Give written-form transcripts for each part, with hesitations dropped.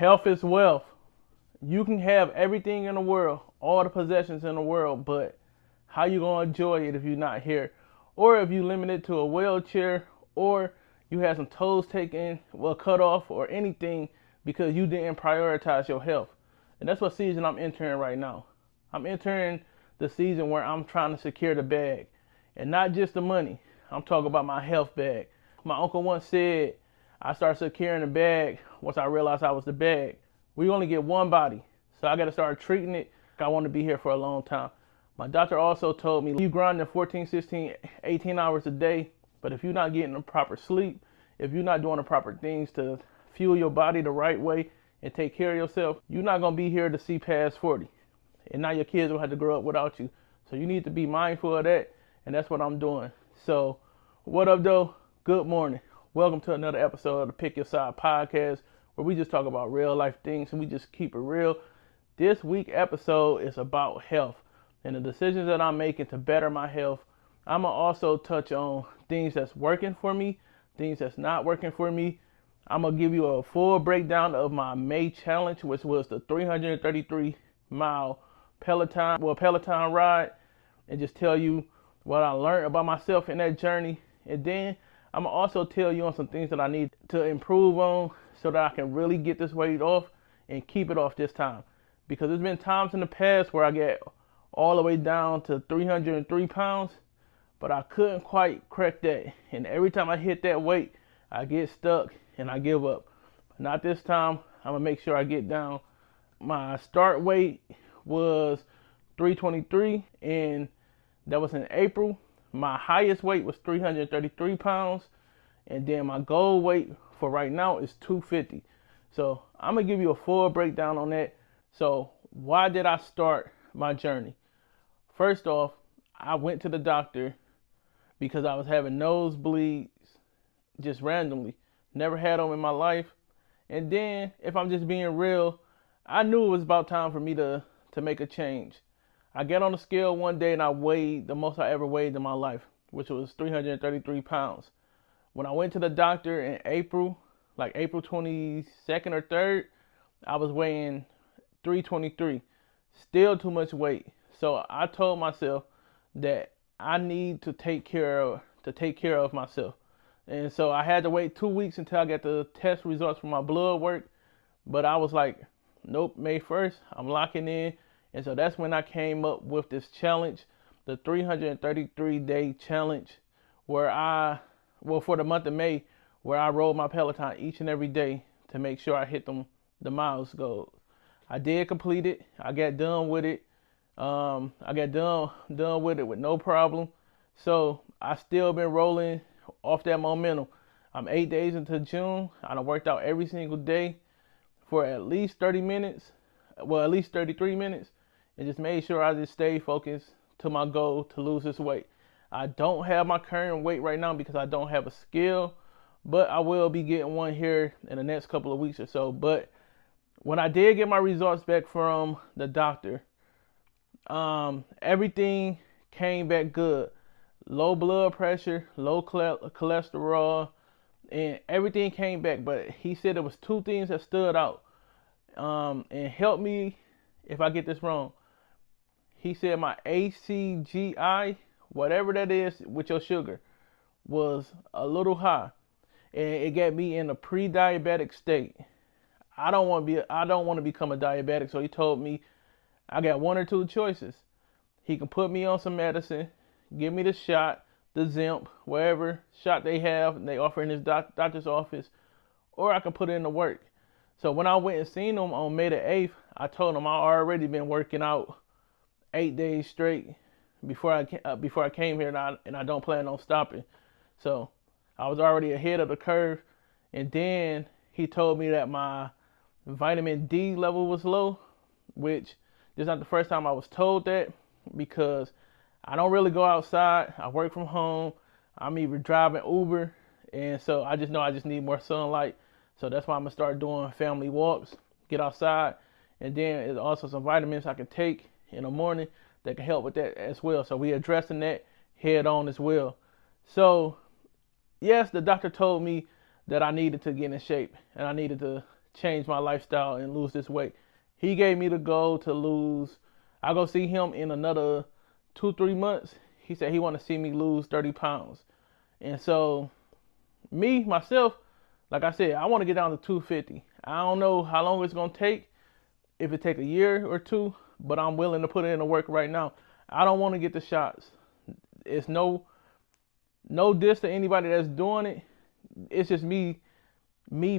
Health is wealth. You can have everything in the world, all the possessions in the world, but how you gonna enjoy it if you're not here? Or if you limit it to a wheelchair, or you had some toes taken, well, cut off, or anything because you didn't prioritize your health. And that's what season I'm entering right now. I'm entering the season where I'm trying to secure the bag. And not just the money. I'm talking about my health bag. My uncle once said, I started securing the bag once I realized I was the bag. We only get one body, so I got to start treating it. I want to be here for a long time. My doctor also told me, you grinding 14, 16, 18 hours a day, but if you're not getting the proper sleep, if you're not doing the proper things to fuel your body the right way and take care of yourself, you're not going to be here to see past 40. And now your kids will have to grow up without you. So you need to be mindful of that, and that's what I'm doing. So what up, though? Good morning. Welcome to another episode of the Pick Your Side podcast, where we just talk about real life things and we just keep it real. This week episode is about health and the decisions that I'm making to better my health. I'm going to also touch on things that's working for me, things that's not working for me. I'm going to give you a full breakdown of my May challenge, which was the 333-mile Peloton ride, and just tell you what I learned about myself in that journey. And then I'm going to also tell you on some things that I need to improve on so that I can really get this weight off and keep it off this time. Because there's been times in the past where I get all the way down to 303 pounds, but I couldn't quite crack that. And every time I hit that weight, I get stuck and I give up. But not this time. I'm going to make sure I get down. My start weight was 323, and that was in April. My highest weight was 333 pounds, and then my goal weight for right now is 250. So I'm gonna give you a full breakdown on that. So why did I start my journey? First off, I went to the doctor because I was having nosebleeds just randomly. Never had them in my life. And then, if I'm just being real, I knew it was about time for me to make a change. I get on the scale one day and I weighed the most I ever weighed in my life, which was 333 pounds. When I went to the doctor in April, like April 22nd or 3rd, I was weighing 323. Still too much weight. So I told myself that I need to take care of myself. And so I had to wait 2 weeks until I got the test results from my blood work. But I was like, nope, May 1st, I'm locking in. And so that's when I came up with this challenge, the 333-day challenge, where for the month of May, where I rode my Peloton each and every day to make sure I hit the miles goal. I did complete it. I got done with it. I got done with it with no problem. So I still been rolling off that momentum. I'm 8 days into June. I done worked out every single day for at least 30 minutes. Well, at least 33 minutes. And just made sure I just stay focused to my goal to lose this weight. I don't have my current weight right now because I don't have a scale, but I will be getting one here in the next couple of weeks or so. But when I did get my results back from the doctor, everything came back good. Low blood pressure, low cholesterol, and everything came back. But he said there was two things that stood out, and help me if I get this wrong. He said my ACGI, whatever that is with your sugar, was a little high, and it got me in a pre-diabetic state. I don't want to become a diabetic, so he told me I got one or two choices. He can put me on some medicine, give me the shot, the Zemp, wherever shot they have and they offer in his doctor's office, or I can put in the work. So when I went and seen him on May the 8th, I told him I already been working out 8 days straight before I came here, and I don't plan on stopping. So I was already ahead of the curve. And then he told me that my vitamin D level was low, which this is not the first time I was told that, because I don't really go outside. I work from home. I'm either driving Uber, and so I just know I just need more sunlight. So that's why I'm gonna start doing family walks, get outside, and then there's also some vitamins I can take in the morning that can help with that as well. So we addressing that head on as well. So yes, the doctor told me that I needed to get in shape and I needed to change my lifestyle and lose this weight. He gave me the goal to lose. I go see him in another 2-3 months. He said he want to see me lose 30 pounds. And so me myself, like I said, I want to get down to 250. I don't know how long it's gonna take, if it take a year or two, but I'm willing to put in the work right now. I don't want to get the shots. It's no diss to anybody that's doing it. It's just me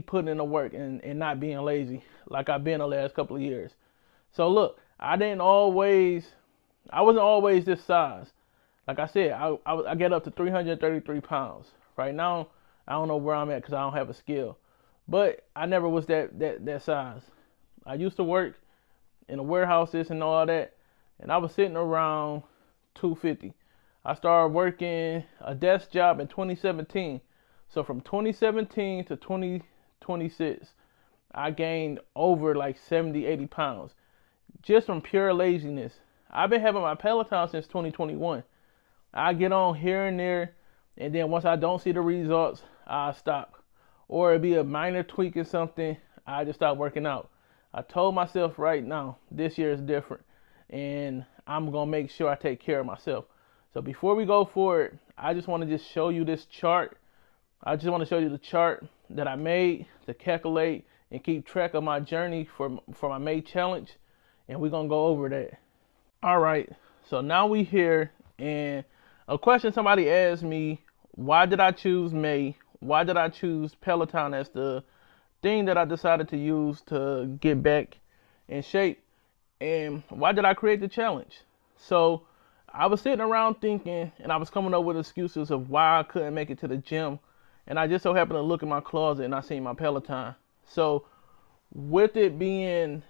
putting in the work and not being lazy like I've been the last couple of years. So look, I wasn't always this size. Like I said, I get up to 333 pounds. Right now, I don't know where I'm at because I don't have a scale. But I never was that size. I used to work in the warehouses and all that, and I was sitting around 250. I started working a desk job in 2017. So from 2017 to 2026, I gained over like 70, 80 pounds just from pure laziness. I've been having my Peloton since 2021. I get on here and there, and then once I don't see the results, I stop. Or it'd be a minor tweak or something, I just stop working out. I told myself right now, this year is different, and I'm going to make sure I take care of myself. So before we go forward, I just want to just show you this chart. I just want to show you the chart that I made to calculate and keep track of my journey for my May challenge, and we're going to go over that. All right, so now we here, and a question somebody asked me, why did I choose May? Why did I choose Peloton as the thing that I decided to use to get back in shape? And why did I create the challenge? So I was sitting around thinking, and I was coming up with excuses of why I couldn't make it to the gym. And I just so happened to look in my closet and I seen my Peloton. So with it being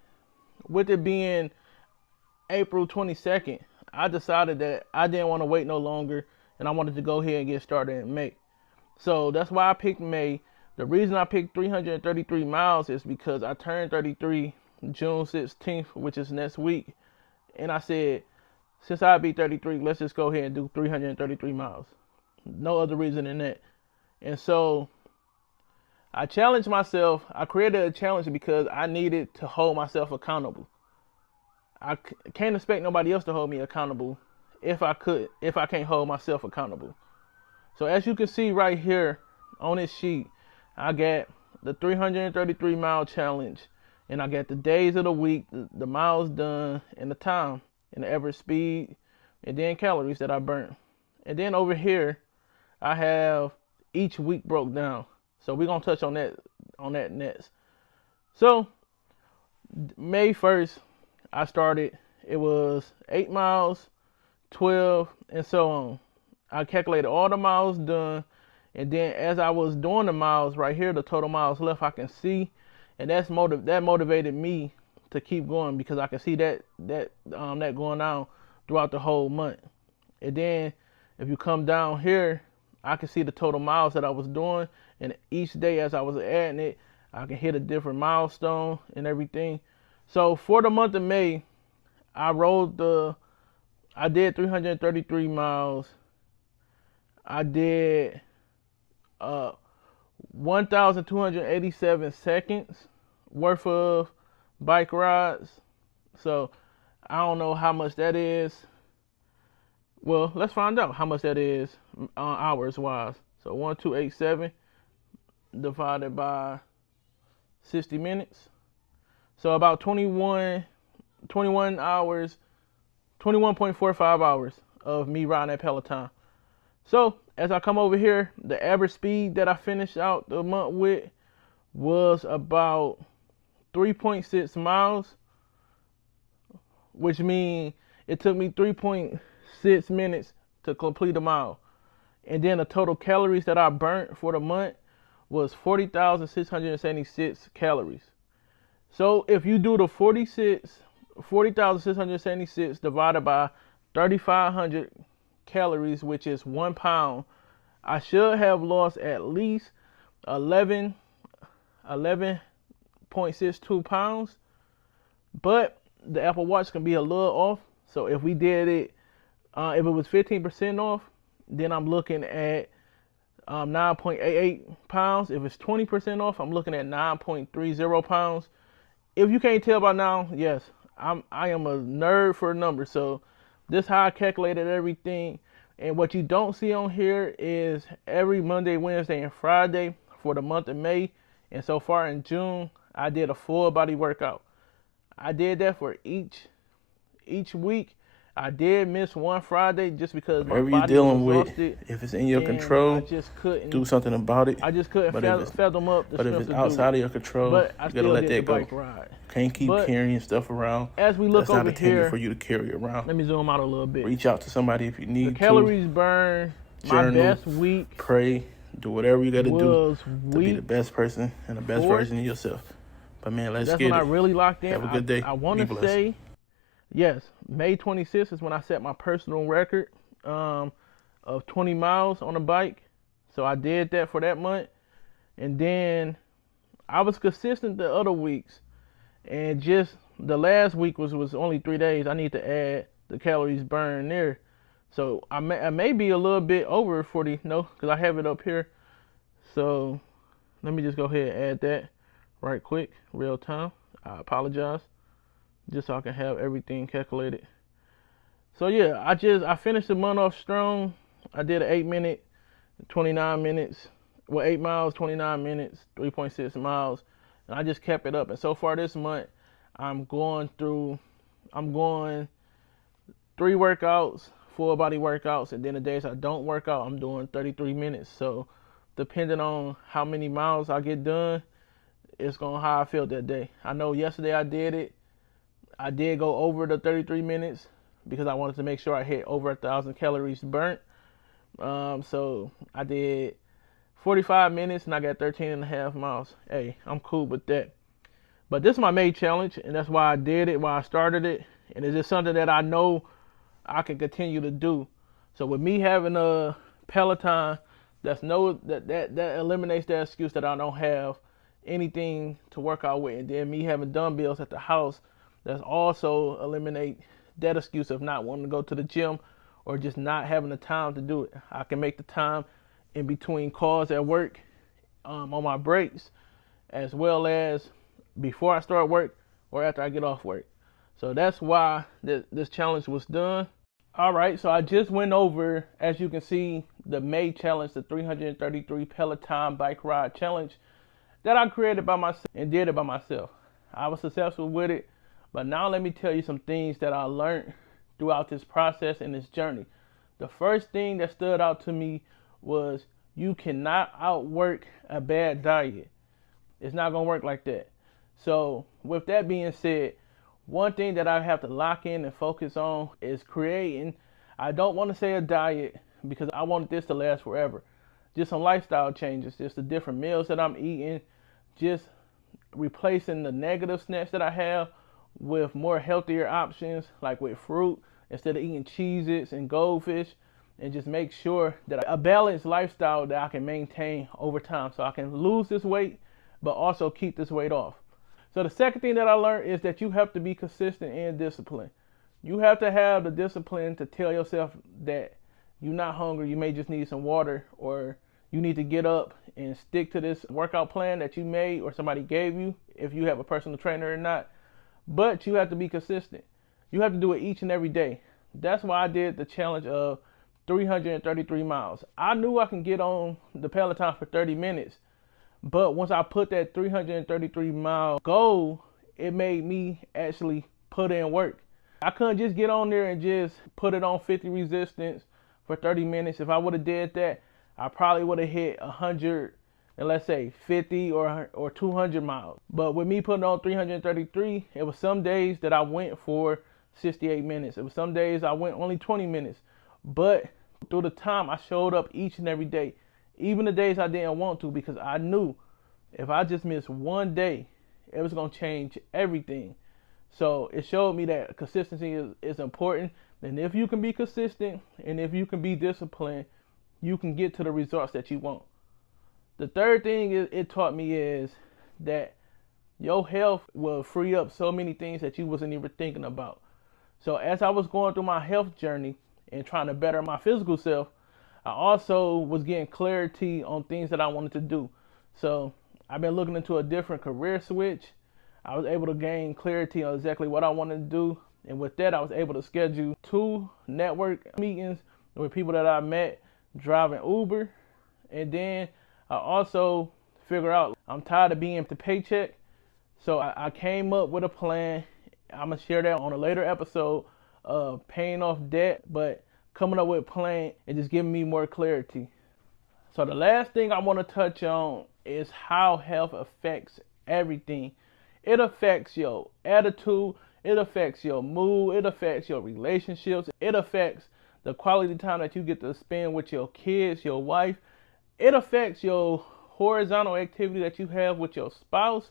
April 22nd, I decided that I didn't want to wait no longer, and I wanted to go ahead and get started in May. So that's why I picked May. The reason I picked 333 miles is because I turned 33 June 16th, which is next week. And I said, since I'll be 33, let's just go ahead and do 333 miles. No other reason than that. And so I challenged myself. I created a challenge because I needed to hold myself accountable. I can't expect nobody else to hold me accountable if I can't hold myself accountable. So as you can see right here on this sheet, I got the 333 mile challenge, and I got the days of the week, the miles done, and the time, and the average speed, and then calories that I burnt. And then over here, I have each week broke down. So we're gonna touch on that next. So May 1st, I started. It was 8 miles, 12, and so on. I calculated all the miles done, and then as I was doing the miles right here, the total miles left I can see, and that motivated me to keep going because I can see that going on throughout the whole month. And then if you come down here, I can see the total miles that I was doing, and each day as I was adding it, I can hit a different milestone and everything. So for the month of May, I did 333 miles. I did 1,287 seconds worth of bike rides. So I don't know how much that is. Well, let's find out how much that is hours wise. So 1,287 divided by 60 minutes. So about 21 hours, 21.45 hours of me riding that Peloton. So as I come over here, the average speed that I finished out the month with was about 3.6 miles, which means it took me 3.6 minutes to complete a mile. And then the total calories that I burnt for the month was 40,676 calories. So if you do the 40,676 divided by 3,500 calories, which is 1 pound, I should have lost at least 11.62 pounds. But the Apple Watch can be a little off. So if we did it, if it was 15% off, then I'm looking at 9.88 pounds. If it's 20% off, I'm looking at 9.30 pounds. If you can't tell by now, yes, I am a nerd for numbers. So this how I calculated everything. And what you don't see on here is every Monday, Wednesday, and Friday for the month of May. And so far in June, I did a full body workout. I did that for each week. I did miss one Friday just because my Whatever you're body was dealing with, exhausted. if it's in your and control, I just couldn't do something about it. I just couldn't But if fathom up the But if strength it's to do outside it. of your control, But I you gotta still let did the that go. bike ride. Can't keep But carrying stuff around. as we look That's not over intended here, for you to carry around. let me zoom out a little bit. Reach out to somebody if you The need calories burned, my Journal, best week pray, do whatever you gotta do was to be the week best person and the best 4. version of yourself. But man, let's That's get when I it. really locked in. Have a good day. I want Be to blessed. say, yes, May 26th is when I set my personal record of 20 miles on a bike. So I did that for that month. And then I was consistent the other weeks. And just the last week was only 3 days. I need to add the calories burned there. So I may be a little bit over 40, no, because I have it up here. So let me just go ahead and add that right quick, real time. I apologize, just so I can have everything calculated. So yeah, I finished the month off strong. I did an 8-minute, 29 minutes, 8 miles, 29 minutes, 3.6 miles, and I just kept it up. And so far this month, I'm going 3 workouts, full body workouts, and then the days I don't work out, I'm doing 33 minutes. So depending on how many miles I get done, it's going how I feel that day. I know yesterday I did go over the 33 minutes because I wanted to make sure I hit over 1,000 calories burnt. So I did 45 minutes and I got 13.5 miles. Hey, I'm cool with that. But this is my May challenge, and that's why I did it, why I started it. And it's just something that I know I can continue to do. So with me having a Peloton, that eliminates that excuse that I don't have anything to work out with. And then me having dumbbells at the house, that's also eliminate that excuse of not wanting to go to the gym or just not having the time to do it. I can make the time in between calls at work, on my breaks, as well as before I start work or after I get off work. So that's why this challenge was done. All right, so I just went over, as you can see, the May challenge, the 333 Peloton bike ride challenge that I created by myself and did it by myself. I was successful with it, but now let me tell you some things that I learned throughout this process and this journey. The first thing that stood out to me was you cannot outwork a bad diet. It's not gonna work like that. So with that being said, one thing that I have to lock in and focus on is creating, I don't want to say a diet because I want this to last forever. Just some lifestyle changes, just the different meals that I'm eating, just replacing the negative snacks that I have with more healthier options, like with fruit, instead of eating Cheez-Its and goldfish, and just make sure that a balanced lifestyle that I can maintain over time so I can lose this weight, but also keep this weight off. So the second thing that I learned is that you have to be consistent and disciplined. You have to have the discipline to tell yourself that you're not hungry, you may just need some water, or you need to get up and stick to this workout plan that you made or somebody gave you, if you have a personal trainer or not. But you have to be consistent. You have to do it each and every day. That's why I did the challenge of 333 miles. I knew I can get on the Peloton for 30 minutes. But once I put that 333 mile goal, it made me actually put in work. I couldn't just get on there and just put it on 50 resistance for 30 minutes. If I would have did that, I probably would have hit 100 and let's say 50 or 200 miles. But with me putting on 333, it was some days that I went for 68 minutes. It was some days I went only 20 minutes. But through the time, I showed up each and every day. Even the days I didn't want to, because I knew if I just missed one day, it was going to change everything. So it showed me that consistency is important. And if you can be consistent and if you can be disciplined, you can get to the results that you want. The third thing it taught me is that your health will free up so many things that you wasn't even thinking about. So as I was going through my health journey and trying to better my physical self, I also was getting clarity on things that I wanted to do. So I've been looking into a different career switch. I was able to gain clarity on exactly what I wanted to do. And with that, I was able to schedule 2 network meetings with people that I met driving Uber. And then I also figured out I'm tired of being the paycheck. So I came up with a plan. I'm going to share that on a later episode of paying off debt, but coming up with a plan and just giving me more clarity. So the last thing I want to touch on is how health affects everything. It affects your attitude, it affects your mood, it affects your relationships, it affects the quality time that you get to spend with your kids, your wife. It affects your horizontal activity that you have with your spouse.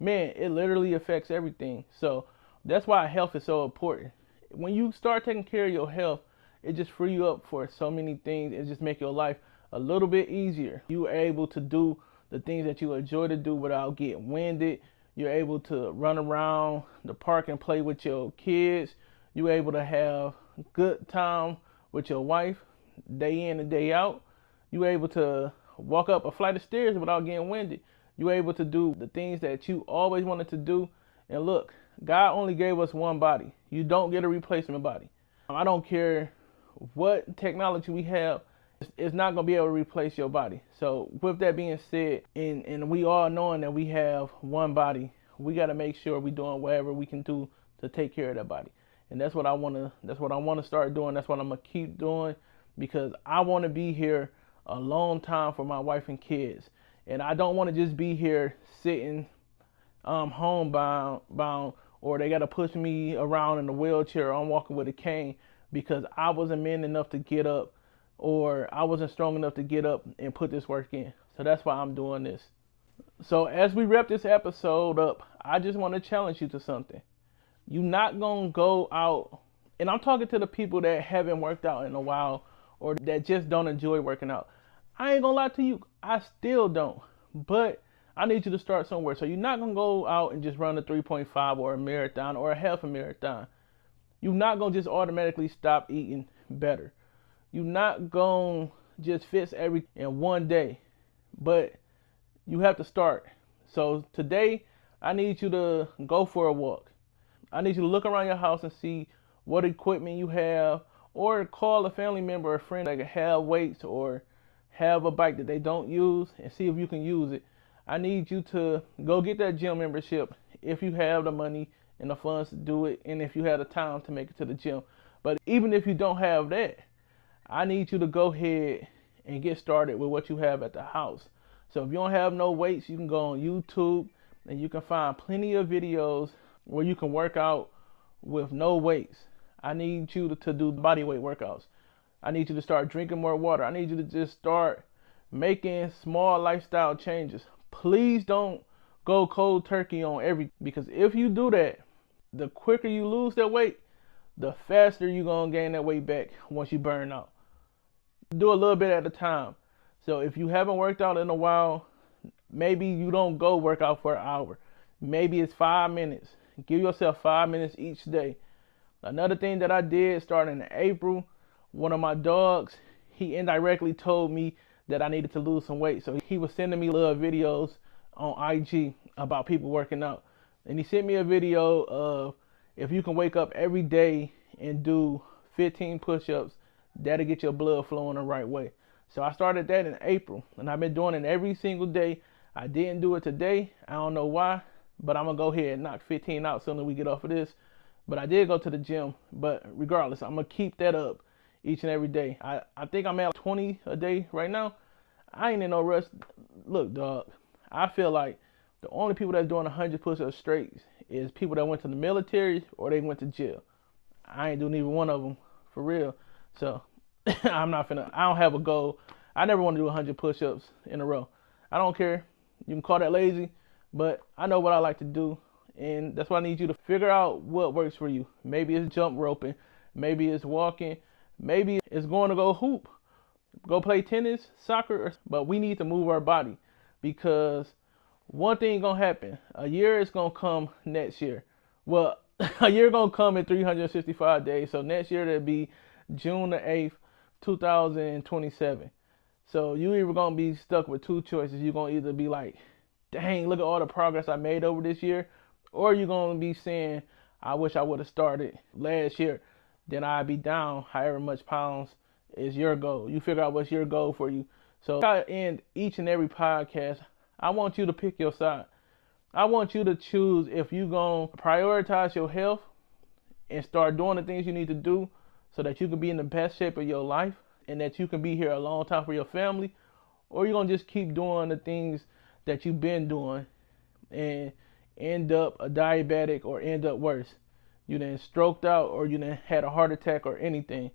Man, it literally affects everything. So that's why health is so important. When you start taking care of your health, it just free you up for so many things. It just make your life a little bit easier. You're able to do the things that you enjoy to do without getting winded. You're able to run around the park and play with your kids. You're able to have good time with your wife day in and day out. You're able to walk up a flight of stairs without getting winded. You're able to do the things that you always wanted to do. And look, God only gave us one body. You don't get a replacement body. I don't care what technology we have, it's not going to be able to replace your body. So with that being said, and we all knowing that we have one body, we got to make sure we're doing whatever we can do to take care of that body. And that's what I want to start doing. That's what I'm going to keep doing, because I want to be here a long time for my wife and kids. And I don't want to just be here sitting homebound, or they got to push me around in a wheelchair, or I'm walking with a cane because I wasn't man enough to get up, or I wasn't strong enough to get up and put this work in. So that's why I'm doing this. So as we wrap this episode up, I just want to challenge you to something. You're not going to go out, and I'm talking to the people that haven't worked out in a while, or that just don't enjoy working out. I ain't going to lie to you, I still don't. But I need you to start somewhere. So you're not going to go out and just run a 3.5 or a marathon or a half a marathon. You're not going to just automatically stop eating better. You're not going to just fix everything in one day. But you have to start. So today, I need you to go for a walk. I need you to look around your house and see what equipment you have, or call a family member or a friend that can have weights or have a bike that they don't use, and see if you can use it. I need you to go get that gym membership if you have the money and the funds to do it, and if you have the time to make it to the gym. But even if you don't have that, I need you to go ahead and get started with what you have at the house. So if you don't have no weights, you can go on YouTube and you can find plenty of videos where you can work out with no weights. I need you to do body weight workouts. I need you to start drinking more water. I need you to just start making small lifestyle changes. Please don't go cold turkey on everything, because if you do that, the quicker you lose that weight, the faster you're going to gain that weight back once you burn out. Do a little bit at a time. So if you haven't worked out in a while, maybe you don't go work out for an hour. Maybe it's 5 minutes. Give yourself 5 minutes each day. Another thing that I did starting in April, one of my dogs, he indirectly told me that I needed to lose some weight. So he was sending me little videos on IG about people working out. And he sent me a video of, if you can wake up every day and do 15 push-ups, that'll get your blood flowing the right way. So I started that in April, and I've been doing it every single day. I didn't do it today. I don't know why, but I'm going to go ahead and knock 15 out soon as we get off of this. But I did go to the gym. But regardless, I'm going to keep that up each and every day. I think I'm at 20 a day right now. I ain't in no rush. Look, dog, I feel like the only people that's doing 100 push-ups straight is people that went to the military or they went to jail. I ain't doing either one of them, for real. So I don't have a goal. I never want to do 100 push-ups in a row. I don't care. You can call that lazy, but I know what I like to do. And that's why I need you to figure out what works for you. Maybe it's jump roping. Maybe it's walking. Maybe it's going to go hoop. Go play tennis, soccer. But we need to move our body, because one thing going to happen. A year is going to come next year. Well, a year going to come in 365 days. So next year, that'll be June the 8th, 2027. So you either gonna be stuck with two choices. You're gonna either be like, dang, look at all the progress I made over this year, or you're gonna be saying, I wish I would have started last year. Then I'd be down however much pounds is your goal. You figure out what's your goal for you. So I end each and every podcast. I want you to pick your side. I want you to choose if you're gonna prioritize your health and start doing the things you need to do so that you can be in the best shape of your life and that you can be here a long time for your family, or you're gonna just keep doing the things that you've been doing and end up a diabetic or end up worse. You then stroked out or you then had a heart attack or anything.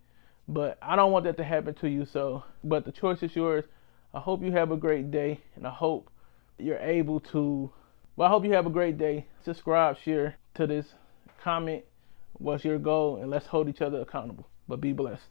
But I don't want that to happen to you. So, but the choice is yours. I hope you have a great day, and I hope you're able to. Well, I hope you have a great day. Subscribe, share to this, comment what's your goal, and let's hold each other accountable. But be blessed.